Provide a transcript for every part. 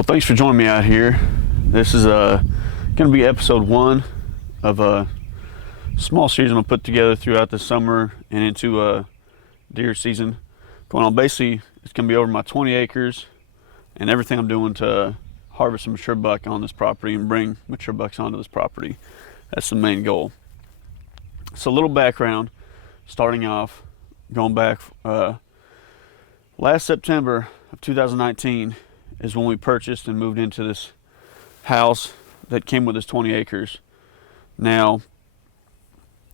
Well, thanks for joining me out here. This is going to be episode 1 of a small series I'm going to put together throughout the summer and into deer season going on. Basically, it's going to be over my 20 acres and everything I'm doing to harvest a mature buck on this property and bring mature bucks onto this property. That's the main goal. So a little background, starting off, going back last September of 2019 is when we purchased and moved into this house that came with this 20 acres. Now,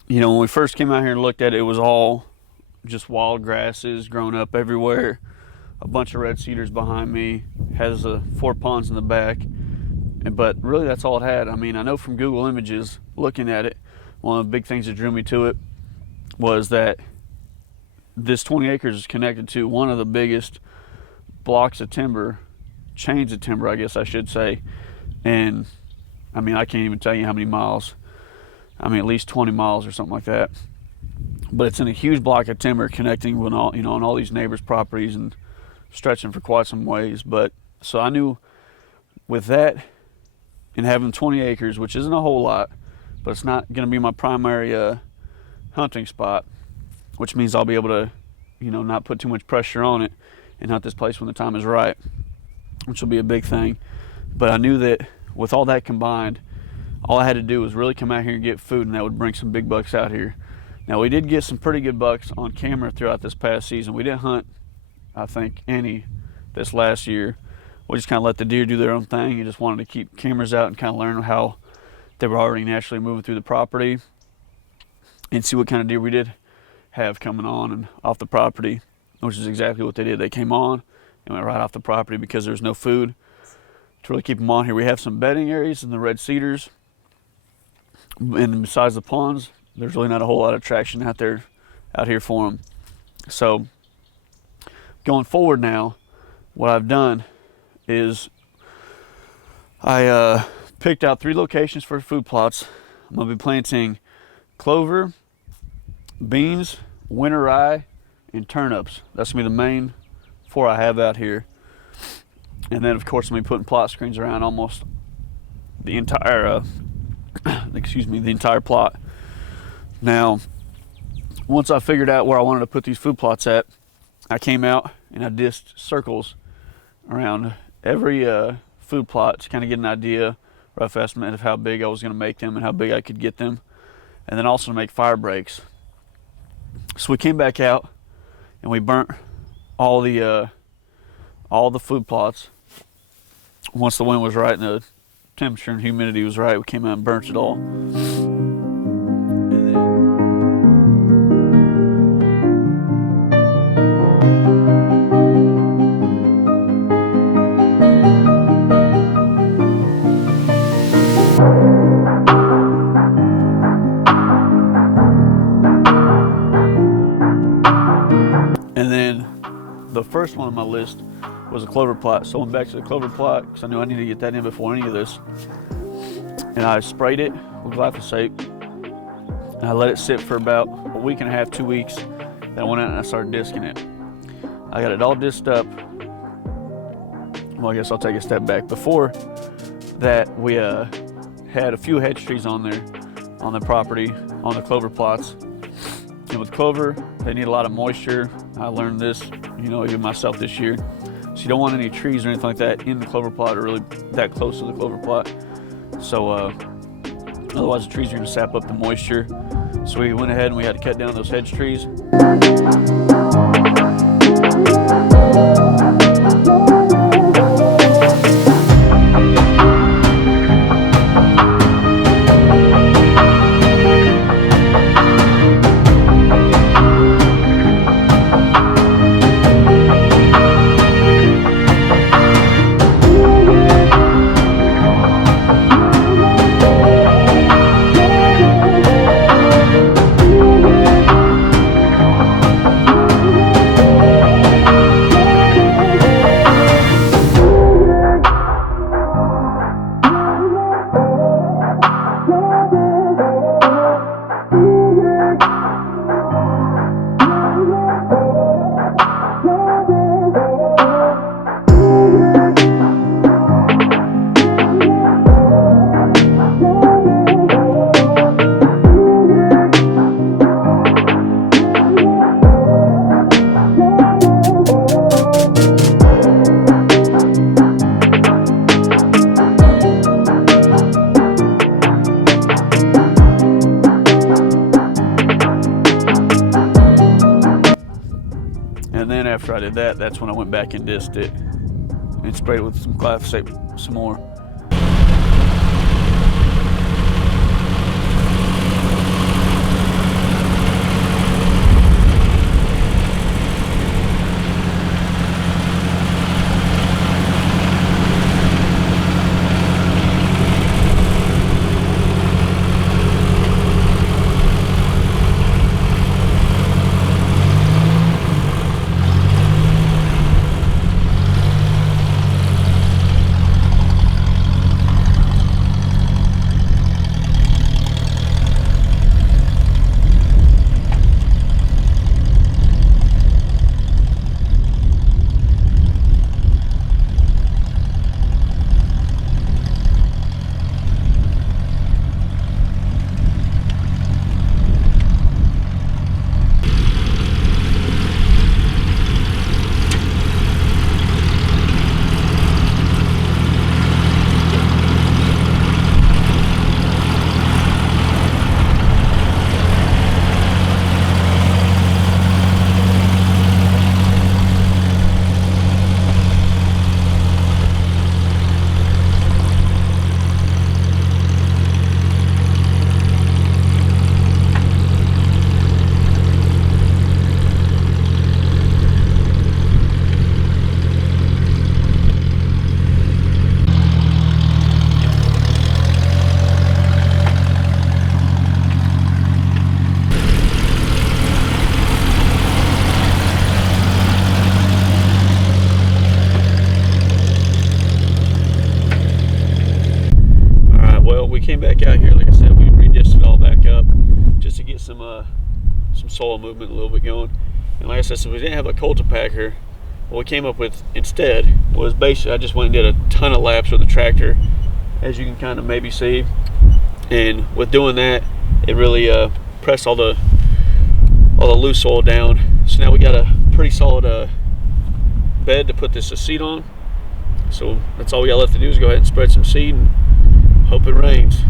you know, when we first came out here and looked at it, it was all just wild grasses growing up everywhere. A bunch of red cedars behind me, has 4 ponds in the back, but really that's all it had. I mean, I know from Google Images, looking at it, one of the big things that drew me to it was that this 20 acres is connected to one of the biggest blocks of timber, chains of timber, I guess I should say. And I mean, I can't even tell you how many miles. I mean, at least 20 miles or something like that. But it's in a huge block of timber connecting with all, you know, on all these neighbors' properties and stretching for quite some ways. But so I knew with that and having 20 acres, which isn't a whole lot, but it's not going to be my primary hunting spot, which means I'll be able to, you know, not put too much pressure on it and hunt this place when the time is right, which will be a big thing. But I knew that with all that combined, all I had to do was really come out here and get food, and that would bring some big bucks out here. Now, we did get some pretty good bucks on camera throughout this past season. We didn't hunt, I think, any this last year. We just kind of let the deer do their own thing and just wanted to keep cameras out and kind of learn how they were already naturally moving through the property and see what kind of deer we did have coming on and off the property, which is exactly what they did. They came on and went right off the property because there's no food to really keep them on here. We have some bedding areas in the red cedars, and besides the ponds, there's really not a whole lot of traction out here for them. So going forward now, what I've done is I picked out 3 locations for food plots. I'm going to be planting clover, beans, winter rye, and turnips. That's going to be the main 4 I have out here. And then, of course, I'm going to be putting plot screens around almost the entire, the entire plot. Now, once I figured out where I wanted to put these food plots at, I came out and I disced circles around every food plot to kind of get an idea, rough estimate of how big I was going to make them and how big I could get them, and then also to make fire breaks. So we came back out and we burnt all the food plots. Once the wind was right and the temperature and humidity was right, we came out and burnt it all. And then the first one on my list was a clover plot. So I went back to the clover plot because I knew I needed to get that in before any of this. And I sprayed it with glyphosate. And I let it sit for about a week and a half, 2 weeks. Then I went out and I started disking it. I got it all disked up. Well, I guess I'll take a step back. Before that, we had a few hedge trees on there, on the property, on the clover plots. And with clover, they need a lot of moisture. I learned this, you know, even myself this year. So you don't want any trees or anything like that in the clover plot or really that close to the clover plot. So otherwise the trees are gonna sap up the moisture. So we went ahead and we had to cut down those hedge trees. did that, that's when I went back and dissed it and sprayed it with some glyphosate some more. Came back out here, like I said, we redissed it all back up just to get some soil movement a little bit going. And like I said, since we didn't have a cultipacker, what we came up with instead was basically I just went and did a ton of laps with the tractor, as you can kind of maybe see. And with doing that, it really pressed all the loose soil down. So now we got a pretty solid bed to put this seed on. So that's all we got left to do is go ahead and spread some seed and hope it rains.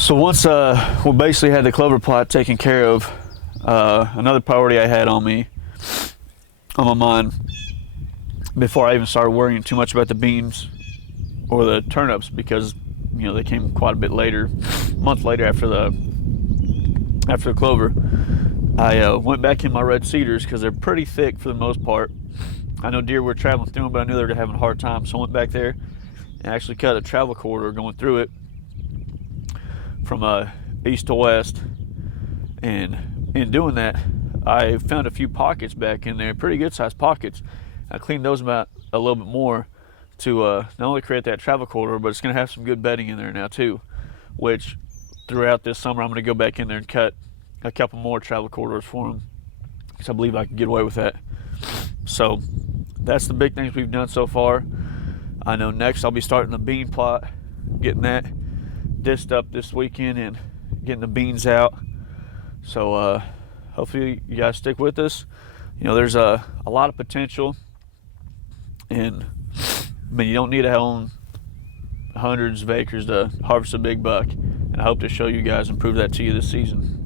So once we basically had the clover plot taken care of, another priority I had on my mind, before I even started worrying too much about the beans or the turnips, because they came quite a bit later, a month later after the clover. I went back in my red cedars because they're pretty thick for the most part. I know deer were traveling through them, but I knew they were having a hard time, so I went back there and actually cut a travel corridor going through it from east to west. And in doing that, I found a few pockets back in there, pretty good sized pockets. I cleaned those about a little bit more to not only create that travel corridor, but it's going to have some good bedding in there now too, which throughout this summer I'm going to go back in there and cut a couple more travel corridors for them, because I believe I can get away with that. So that's the big things we've done so far. I know next I'll be starting the bean plot, getting that dished up this weekend and getting the beans out. So hopefully you guys stick with us. There's a lot of potential, and you don't need to own hundreds of acres to harvest a big buck, and I hope to show you guys and prove that to you this season.